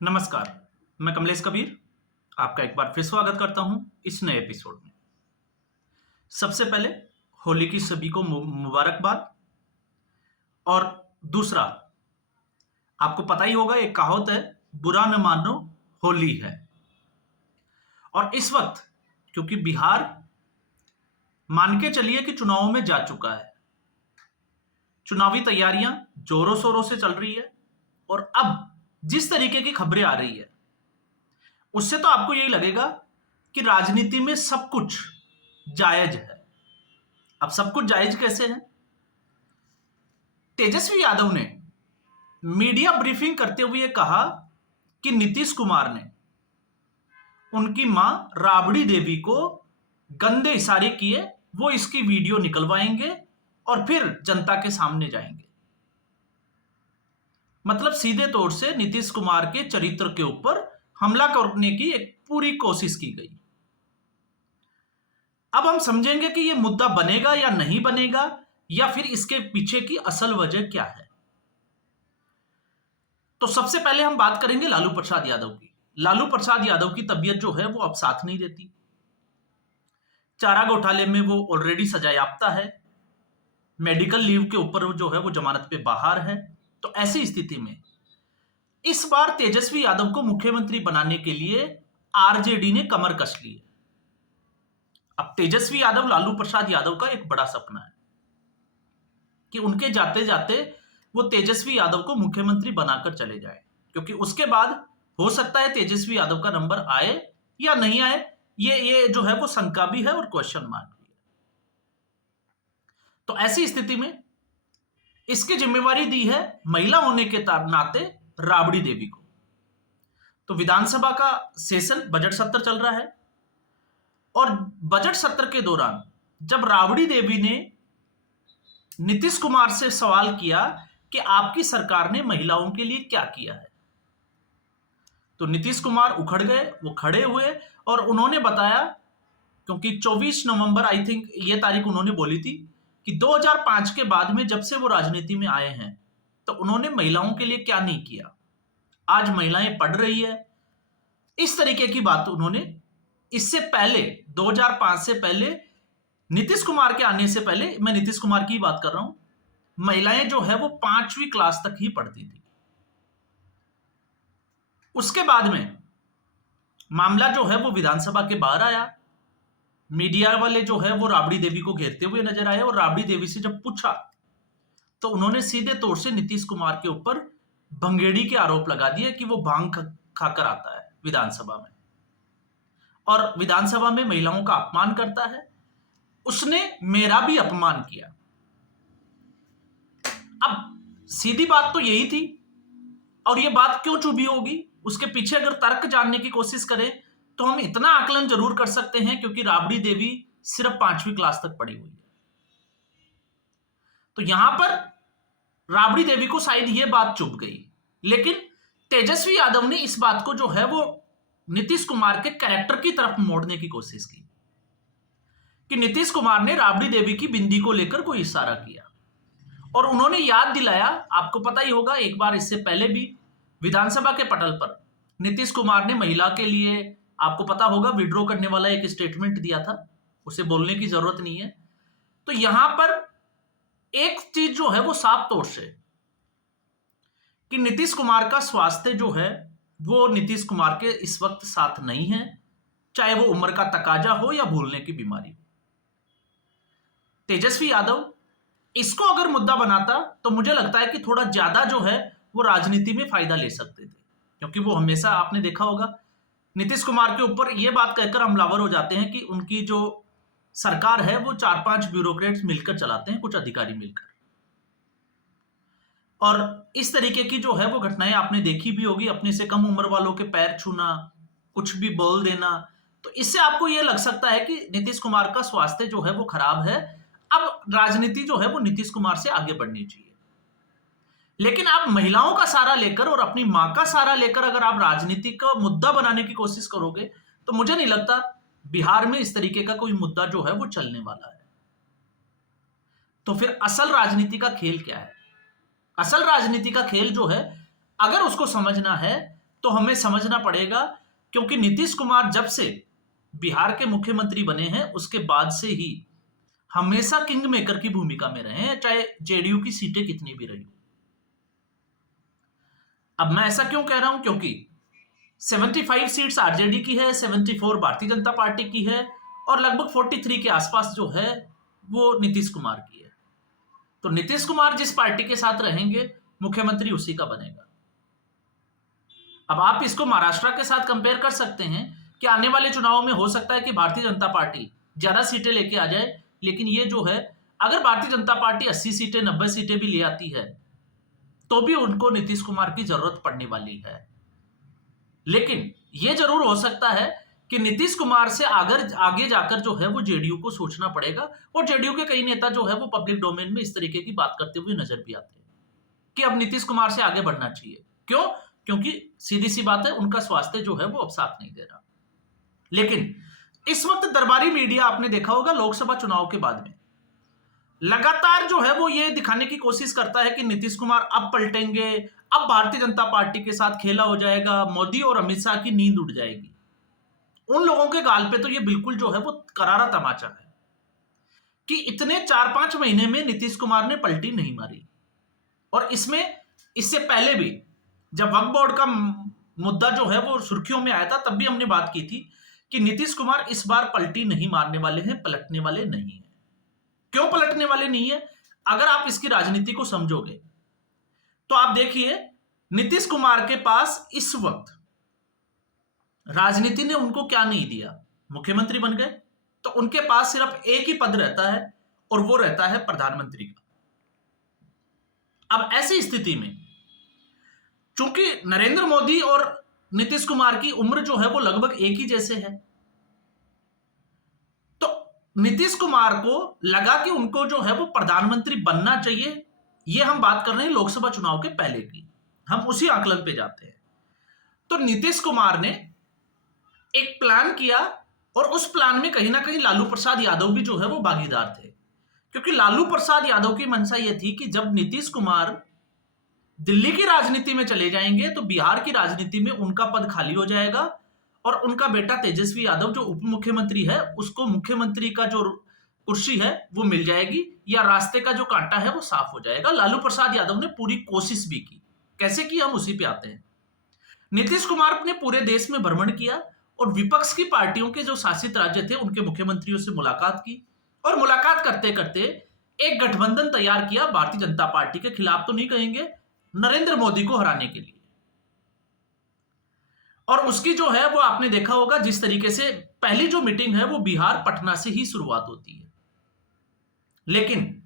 नमस्कार, मैं कमलेश कबीर आपका एक बार फिर स्वागत करता हूं इस नए एपिसोड में। सबसे पहले होली की सभी को मुबारकबाद। और दूसरा, आपको पता ही होगा एक कहावत है, बुरा न मानो होली है। और इस वक्त क्योंकि बिहार मान के चलिए कि चुनाव में जा चुका है, चुनावी तैयारियां जोरों शोरों से चल रही है और अब जिस तरीके की खबरें आ रही है उससे तो आपको यही लगेगा कि राजनीति में सब कुछ जायज है। अब सब कुछ जायज कैसे है? तेजस्वी यादव ने मीडिया ब्रीफिंग करते हुए कहा कि नीतीश कुमार ने उनकी मां राबड़ी देवी को गंदे इशारे किए, वो इसकी वीडियो निकलवाएंगे और फिर जनता के सामने जाएंगे। मतलब सीधे तौर से नीतीश कुमार के चरित्र के ऊपर हमला करने की एक पूरी कोशिश की गई। अब हम समझेंगे कि यह मुद्दा बनेगा या नहीं बनेगा, या फिर इसके पीछे की असल वजह क्या है। तो सबसे पहले हम बात करेंगे लालू प्रसाद यादव की। लालू प्रसाद यादव की तबीयत जो है वो अब साथ नहीं देती। चारा घोटाले में वो ऑलरेडी सजायाफ्ता है, मेडिकल लीव के ऊपर वो जो है वो जमानत पे बाहर है। तो ऐसी स्थिति में इस बार तेजस्वी यादव को मुख्यमंत्री बनाने के लिए आरजेडी ने कमर कस ली है। अब तेजस्वी यादव लालू प्रसाद यादव का एक बड़ा सपना है कि उनके जाते जाते वो तेजस्वी यादव को मुख्यमंत्री बनाकर चले जाए, क्योंकि उसके बाद हो सकता है तेजस्वी यादव का नंबर आए या नहीं आए, ये जो है वो शंका भी है और क्वेश्चन मार्क भी है। तो ऐसी स्थिति में इसकी जिम्मेवारी दी है महिला होने के नाते राबड़ी देवी को। तो विधानसभा का सेशन बजट सत्र चल रहा है और बजट सत्र के दौरान जब राबड़ी देवी ने नीतीश कुमार से सवाल किया कि आपकी सरकार ने महिलाओं के लिए क्या किया है, तो नीतीश कुमार उखड़ गए, वो खड़े हुए और उन्होंने बताया, क्योंकि 24 नवंबर आई थिंक ये तारीख उन्होंने बोली थी कि 2005 के बाद में जब से वो राजनीति में आए हैं तो उन्होंने महिलाओं के लिए क्या नहीं किया। आज महिलाएं पढ़ रही है, इस तरीके की बात उन्होंने इससे पहले 2005 से पहले नीतीश कुमार के आने से पहले, मैं नीतीश कुमार की बात कर रहा हूं, महिलाएं जो है वो 5वीं क्लास तक ही पढ़ती थी। उसके बाद में मामला जो है वो विधानसभा के बाहर आया, मीडिया वाले जो है वो राबड़ी देवी को घेरते हुए नजर आए और राबड़ी देवी से जब पूछा तो उन्होंने सीधे तौर से नीतीश कुमार के ऊपर भंगेड़ी के आरोप लगा दिए कि वो भांग खाकर आता है विधानसभा में और विधानसभा में महिलाओं का अपमान करता है। उसने मेरा भी अपमान किया। अब सीधी बात तो यही थी, और ये बात क्यों चुभी होगी उसके पीछे अगर तर्क जानने की कोशिश करें तो हम इतना आकलन जरूर कर सकते हैं, क्योंकि राबड़ी देवी सिर्फ 5वीं क्लास तक पढ़ी हुई है। तो यहां पर राबड़ी देवी को शायद ये बात चुभ गई, लेकिन तेजस्वी यादव ने इस बात को जो है वो नीतीश कुमार के कैरेक्टर की तरफ मोड़ने की कोशिश की कि नीतीश कुमार ने राबड़ी देवी की बिंदी को लेकर कोई इशारा किया और उन्होंने याद दिलाया, आपको पता ही होगा एक बार इससे पहले भी विधानसभा के पटल पर नीतीश कुमार ने महिला के लिए, आपको पता होगा, विड्रॉ करने वाला एक स्टेटमेंट दिया था, उसे बोलने की जरूरत नहीं है। तो यहां पर एक चीज जो है वो साफ तौर से कि नीतीश कुमार का स्वास्थ्य जो है वो नीतीश कुमार के इस वक्त साथ नहीं है, चाहे वो उम्र का तकाजा हो या भूलने की बीमारी। तेजस्वी यादव इसको अगर मुद्दा बनाता तो मुझे लगता है कि थोड़ा ज्यादा जो है वो राजनीति में फायदा ले सकते थे, क्योंकि वो हमेशा, आपने देखा होगा, नीतीश कुमार के ऊपर ये बात कहकर हमलावर हो जाते हैं कि उनकी जो सरकार है वो 4-5 ब्यूरोक्रेट्स मिलकर चलाते हैं, कुछ अधिकारी मिलकर। और इस तरीके की जो है वो घटनाएं आपने देखी भी होगी, अपने से कम उम्र वालों के पैर छूना, कुछ भी बोल देना। तो इससे आपको यह लग सकता है कि नीतीश कुमार का स्वास्थ्य जो है वो खराब है, अब राजनीति जो है वो नीतीश कुमार से आगे बढ़नी चाहिए। लेकिन आप महिलाओं का सहारा लेकर और अपनी मां का सहारा लेकर अगर आप राजनीति का मुद्दा बनाने की कोशिश करोगे तो मुझे नहीं लगता बिहार में इस तरीके का कोई मुद्दा जो है वो चलने वाला है। तो फिर असल राजनीति का खेल क्या है? असल राजनीति का खेल जो है, अगर उसको समझना है तो हमें समझना पड़ेगा, क्योंकि नीतीश कुमार जब से बिहार के मुख्यमंत्री बने हैं उसके बाद से ही हमेशा किंग मेकर की भूमिका में रहे हैं, चाहे जेडीयू की सीटें कितनी भी रही। अब मैं ऐसा क्यों कह रहा हूं, क्योंकि 75 सीट्स आरजेडी की है, 74 भारतीय जनता पार्टी की है और लगभग 43 के आसपास जो है वो नीतीश कुमार की है। तो नीतीश कुमार जिस पार्टी के साथ रहेंगे मुख्यमंत्री उसी का बनेगा। अब आप इसको महाराष्ट्र के साथ कंपेयर कर सकते हैं कि आने वाले चुनाव में हो सकता है कि भारतीय जनता पार्टी ज्यादा सीटें लेके आ जाए, लेकिन ये जो है अगर भारतीय जनता पार्टी 80 सीटें 90 सीटें भी ले आती है तो भी उनको नीतीश कुमार की जरूरत पड़ने वाली है। लेकिन यह जरूर हो सकता है कि नीतीश कुमार से अगर आगे जाकर जो है वो जेडीयू को सोचना पड़ेगा, और जेडीयू के कई नेता जो है वो पब्लिक डोमेन में इस तरीके की बात करते हुए नजर भी आते हैं कि अब नीतीश कुमार से आगे बढ़ना चाहिए। क्यों? क्योंकि सीधी सी बात है, उनका स्वास्थ्य जो है वो अब साथ नहीं दे रहा। लेकिन इस वक्त दरबारी मीडिया आपने देखा होगा लोकसभा चुनाव के बाद में लगातार जो है वो ये दिखाने की कोशिश करता है कि नीतीश कुमार अब पलटेंगे, अब भारतीय जनता पार्टी के साथ खेला हो जाएगा, मोदी और अमित शाह की नींद उड़ जाएगी। उन लोगों के गाल पे तो ये बिल्कुल जो है वो करारा तमाचा है कि इतने 4-5 महीने में नीतीश कुमार ने पलटी नहीं मारी। और इसमें इससे पहले भी जब वक्फ बोर्ड का मुद्दा जो है वो सुर्खियों में आया था तब भी हमने बात की थी कि नीतीश कुमार इस बार पलटी नहीं मारने वाले हैं, पलटने वाले नहीं है। क्यों पलटने वाले नहीं है? अगर आप इसकी राजनीति को समझोगे तो आप देखिए नीतीश कुमार के पास इस वक्त राजनीति ने उनको क्या नहीं दिया। मुख्यमंत्री बन गए तो उनके पास सिर्फ एक ही पद रहता है और वो रहता है प्रधानमंत्री का। अब ऐसी स्थिति में चूंकि नरेंद्र मोदी और नीतीश कुमार की उम्र जो है वो लगभग एक ही जैसे है, तो नीतीश कुमार को लगा कि उनको जो है वो प्रधानमंत्री बनना चाहिए। ये हम बात कर रहे हैं लोकसभा चुनाव के पहले की, हम उसी आकलन पे जाते हैं। तो नीतीश कुमार ने एक प्लान किया और उस प्लान में कहीं ना कहीं लालू प्रसाद यादव भी जो है वो भागीदार थे, क्योंकि लालू प्रसाद यादव की मंशा यह थी कि जब नीतीश कुमार दिल्ली की राजनीति में चले जाएंगे तो बिहार की राजनीति में उनका पद खाली हो जाएगा और उनका बेटा तेजस्वी यादव जो उप मुख्यमंत्री है उसको मुख्यमंत्री का जो कुर्सी है वो मिल जाएगी, या रास्ते का जो कांटा है वो साफ हो जाएगा। लालू प्रसाद यादव ने पूरी कोशिश भी की। कैसे की, हम उसी पे आते हैं। नीतीश कुमार ने पूरे देश में भ्रमण किया और विपक्ष की पार्टियों के जो शासित राज्य थे उनके मुख्यमंत्रियों से मुलाकात की, और मुलाकात करते करते एक गठबंधन तैयार किया भारतीय जनता पार्टी के खिलाफ तो नहीं कहेंगे, नरेंद्र मोदी को हराने के लिए। और उसकी जो है वो आपने देखा होगा जिस तरीके से पहली जो मीटिंग है वो बिहार पटना से ही शुरुआत होती है। लेकिन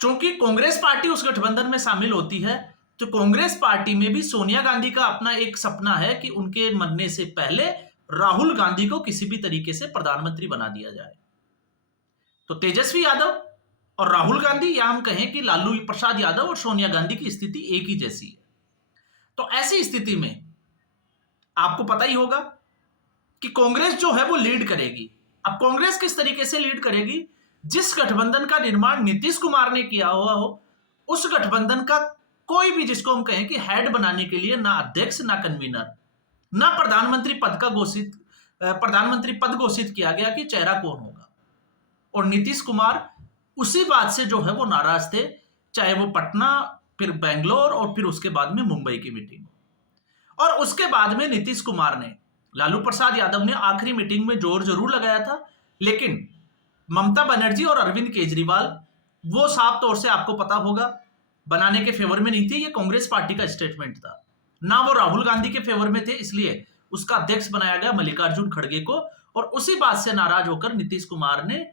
चूंकि कांग्रेस पार्टी उस गठबंधन में शामिल होती है तो कांग्रेस पार्टी में भी सोनिया गांधी का अपना एक सपना है कि उनके मरने से पहले राहुल गांधी को किसी भी तरीके से प्रधानमंत्री बना दिया जाए। तो तेजस्वी यादव और राहुल गांधी, या हम कहें कि लालू प्रसाद यादव और सोनिया गांधी की स्थिति एक ही जैसी है। तो ऐसी स्थिति में आपको पता ही होगा कि कांग्रेस जो है वो लीड करेगी। अब कांग्रेस किस तरीके से लीड करेगी? जिस गठबंधन का निर्माण नीतीश कुमार ने किया हुआ हो उस गठबंधन का कोई भी, जिसको हम कहें कि हेड बनाने के लिए ना अध्यक्ष ना कन्वीनर ना प्रधानमंत्री पद घोषित किया गया कि चेहरा कौन होगा। और नीतीश कुमार उसी बात से जो है वो नाराज थे, चाहे वो पटना, फिर बेंगलोर और फिर उसके बाद में मुंबई की मीटिंग। और उसके बाद में नीतीश कुमार ने, लालू प्रसाद यादव ने आखिरी मीटिंग में जोर जरूर लगाया था, लेकिन ममता बनर्जी और अरविंद केजरीवाल वो साफ तौर से आपको पता होगा बनाने के फेवर में नहीं थे। ये कांग्रेस पार्टी का स्टेटमेंट था, ना वो राहुल गांधी के फेवर में थे, इसलिए उसका अध्यक्ष बनाया गया मल्लिकार्जुन खड़गे को। और उसी बात से नाराज होकर नीतीश कुमार ने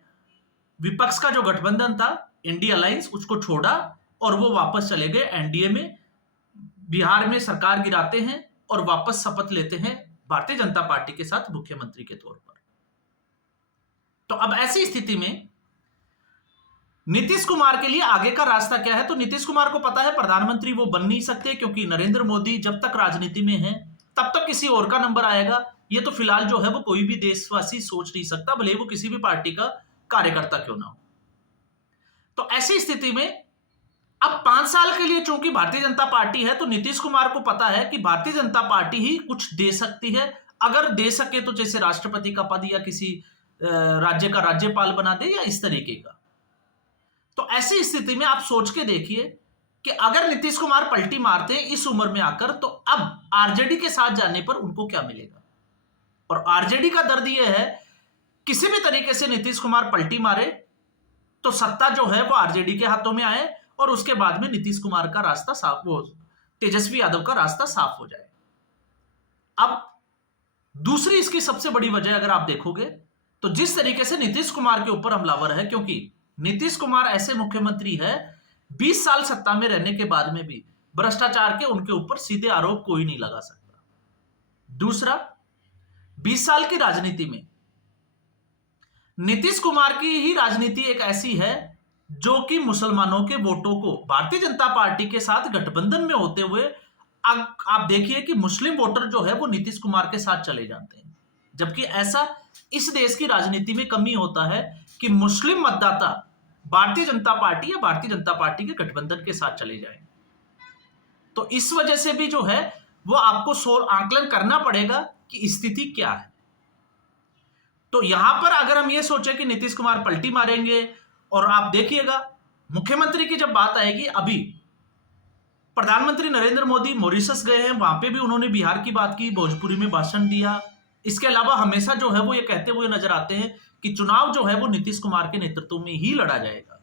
विपक्ष का जो गठबंधन था इंडिया अलायंस उसको छोड़ा और वो वापस चले गए एनडीए में। बिहार में सरकार गिराते हैं और वापस शपथ लेते हैं भारतीय जनता पार्टी के साथ मुख्यमंत्री के तौर पर। तो अब ऐसी स्थिति में नीतीश कुमार के लिए आगे का रास्ता क्या है? तो नीतीश कुमार को पता है प्रधानमंत्री वो बन नहीं सकते, क्योंकि नरेंद्र मोदी जब तक राजनीति में है तब तक किसी और का नंबर आएगा। ये तो फिलहाल जो है वो कोई भी देशवासी सोच नहीं सकता, भले वो किसी भी पार्टी का कार्यकर्ता क्यों ना हो। तो ऐसी स्थिति में अब 5 साल के लिए चूंकि भारतीय जनता पार्टी है, तो नीतीश कुमार को पता है कि भारतीय जनता पार्टी ही कुछ दे सकती है। अगर दे सके तो जैसे राष्ट्रपति का पद या किसी राज्य का राज्यपाल बना दे या इस तरीके का। तो ऐसी स्थिति में आप सोच के देखिए कि अगर नीतीश कुमार पलटी मारते हैं इस उम्र में आकर, तो अब आरजेडी के साथ जाने पर उनको क्या मिलेगा। और आरजेडी का दर्द यह है, किसी भी तरीके से नीतीश कुमार पलटी मारे तो सत्ता जो है वो आरजेडी के हाथों में आए और उसके बाद में नीतीश कुमार का रास्ता साफ हो, तेजस्वी यादव का रास्ता साफ हो जाए। अब दूसरी इसकी सबसे बड़ी वजह अगर आप देखोगे तो जिस तरीके से नीतीश कुमार के ऊपर हमलावर है, क्योंकि नीतीश कुमार ऐसे मुख्यमंत्री है 20 साल सत्ता में रहने के बाद में भी भ्रष्टाचार के उनके ऊपर सीधे आरोप कोई नहीं लगा सकता। दूसरा, 20 साल की राजनीति में नीतीश कुमार की ही राजनीति एक ऐसी है जो कि मुसलमानों के वोटों को भारतीय जनता पार्टी के साथ गठबंधन में होते हुए आप देखिए कि मुस्लिम वोटर जो है वो नीतीश कुमार के साथ चले जाते हैं, जबकि ऐसा इस देश की राजनीति में कमी होता है कि मुस्लिम मतदाता भारतीय जनता पार्टी या भारतीय जनता पार्टी के गठबंधन के साथ चले जाएं। तो इस वजह से भी जो है वो आपको आकलन करना पड़ेगा कि स्थिति क्या है। तो यहां पर अगर हम ये सोचे कि नीतीश कुमार पलटी मारेंगे, और आप देखिएगा मुख्यमंत्री की जब बात आएगी, अभी प्रधानमंत्री नरेंद्र मोदी मॉरिशस गए हैं, वहां पे भी उन्होंने बिहार की बात की, भोजपुरी में भाषण दिया। इसके अलावा हमेशा जो है वो ये कहते हुए नजर आते हैं कि चुनाव जो है वो नीतीश कुमार के नेतृत्व में ही लड़ा जाएगा।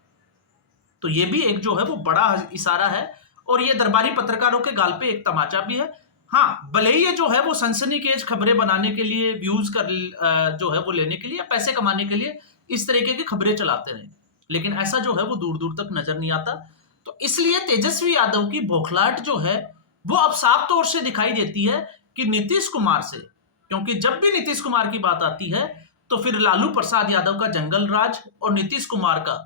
तो ये भी एक जो है वो बड़ा इशारा है, और ये दरबारी पत्रकारों के गाल पे एक तमाचा भी है। हाँ, भले ही ये जो है वो सनसनीखेज खबरें बनाने के लिए, व्यूज जो है वो लेने के लिए, पैसे कमाने के लिए इस तरीके की खबरें चलाते रहे, लेकिन ऐसा जो है वो दूर दूर तक नजर नहीं आता। तो इसलिए तेजस्वी यादव की बौखलाहट जो है वो अब साफ तौर से दिखाई देती है कि नीतीश कुमार से, क्योंकि जब भी नीतीश कुमार की बात आती है तो फिर लालू प्रसाद यादव का जंगल राज और नीतीश कुमार का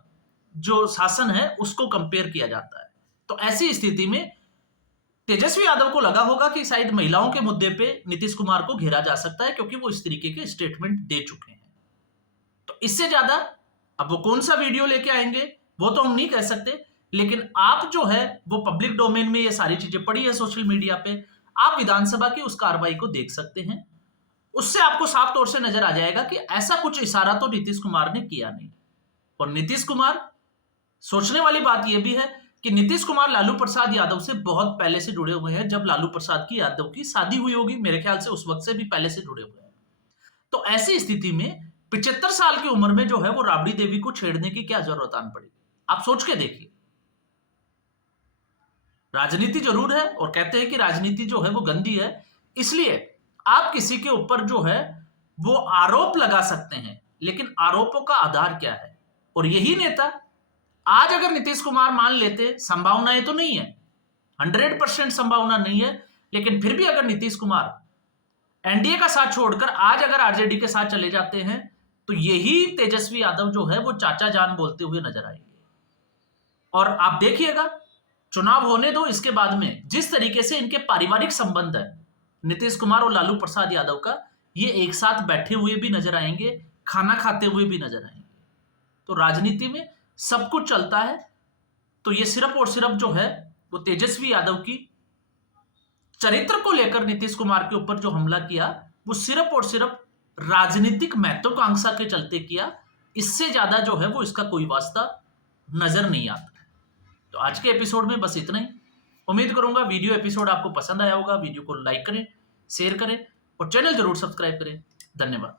जो शासन है उसको कंपेयर किया जाता है। तो ऐसी स्थिति में तेजस्वी यादव को लगा होगा कि शायद महिलाओं के मुद्दे पे नीतीश कुमार को घेरा जा सकता है, क्योंकि वो इस तरीके के स्टेटमेंट दे चुके हैं। तो इससे ज्यादा अब वो कौन सा वीडियो लेके आएंगे वो तो हम नहीं कह सकते, लेकिन आप जो है वो पब्लिक डोमेन में ये सारी चीजें पड़ी है सोशल मीडिया पे, आप विधानसभा की उस कार्रवाई को देख सकते हैं। उससे आपको साफ तौर से नजर आ जाएगा कि ऐसा कुछ इशारा तो नीतीश कुमार ने किया नहीं। और नीतीश कुमार, सोचने वाली बात यह भी है कि नीतीश कुमार लालू प्रसाद यादव से बहुत पहले से जुड़े हुए हैं। जब लालू प्रसाद की यादव की शादी हुई होगी, मेरे ख्याल से उस वक्त से भी पहले से जुड़े हुए हैं। तो ऐसी स्थिति में 75 साल की उम्र में जो है वो राबड़ी देवी को छेड़ने की क्या जरूरत आन पड़ी। आप सोच के देखिए। राजनीति जरूर है, और कहते हैं कि राजनीति जो है वो गंदी है, इसलिए आप किसी के ऊपर जो है वो आरोप लगा सकते हैं, लेकिन आरोपों का आधार क्या है। और यही नेता आज अगर नीतीश कुमार मान लेते, संभावनाएं तो नहीं है, 100% संभावना नहीं है, लेकिन फिर भी अगर नीतीश कुमार एनडीए का साथ छोड़कर आज अगर आरजेडी के साथ चले जाते हैं, तो यही तेजस्वी यादव जो है वो चाचा जान बोलते हुए नजर आएंगे। और आप देखिएगा, चुनाव होने दो, इसके बाद में जिस तरीके से इनके पारिवारिक संबंध है नीतीश कुमार और लालू प्रसाद यादव का, ये एक साथ बैठे हुए भी नजर आएंगे, खाना खाते हुए भी नजर आएंगे। तो राजनीति में सब कुछ चलता है। तो ये सिर्फ और सिर्फ जो है वो तेजस्वी यादव की चरित्र को लेकर नीतीश कुमार के ऊपर जो हमला किया, वो सिर्फ और सिर्फ राजनीतिक महत्वाकांक्षा के चलते किया। इससे ज्यादा जो है वो इसका कोई वास्ता नजर नहीं आता। तो आज के एपिसोड में बस इतना ही। उम्मीद करूंगा वीडियो एपिसोड आपको पसंद आया होगा। वीडियो को लाइक करें, शेयर करें और चैनल जरूर सब्सक्राइब करें। धन्यवाद।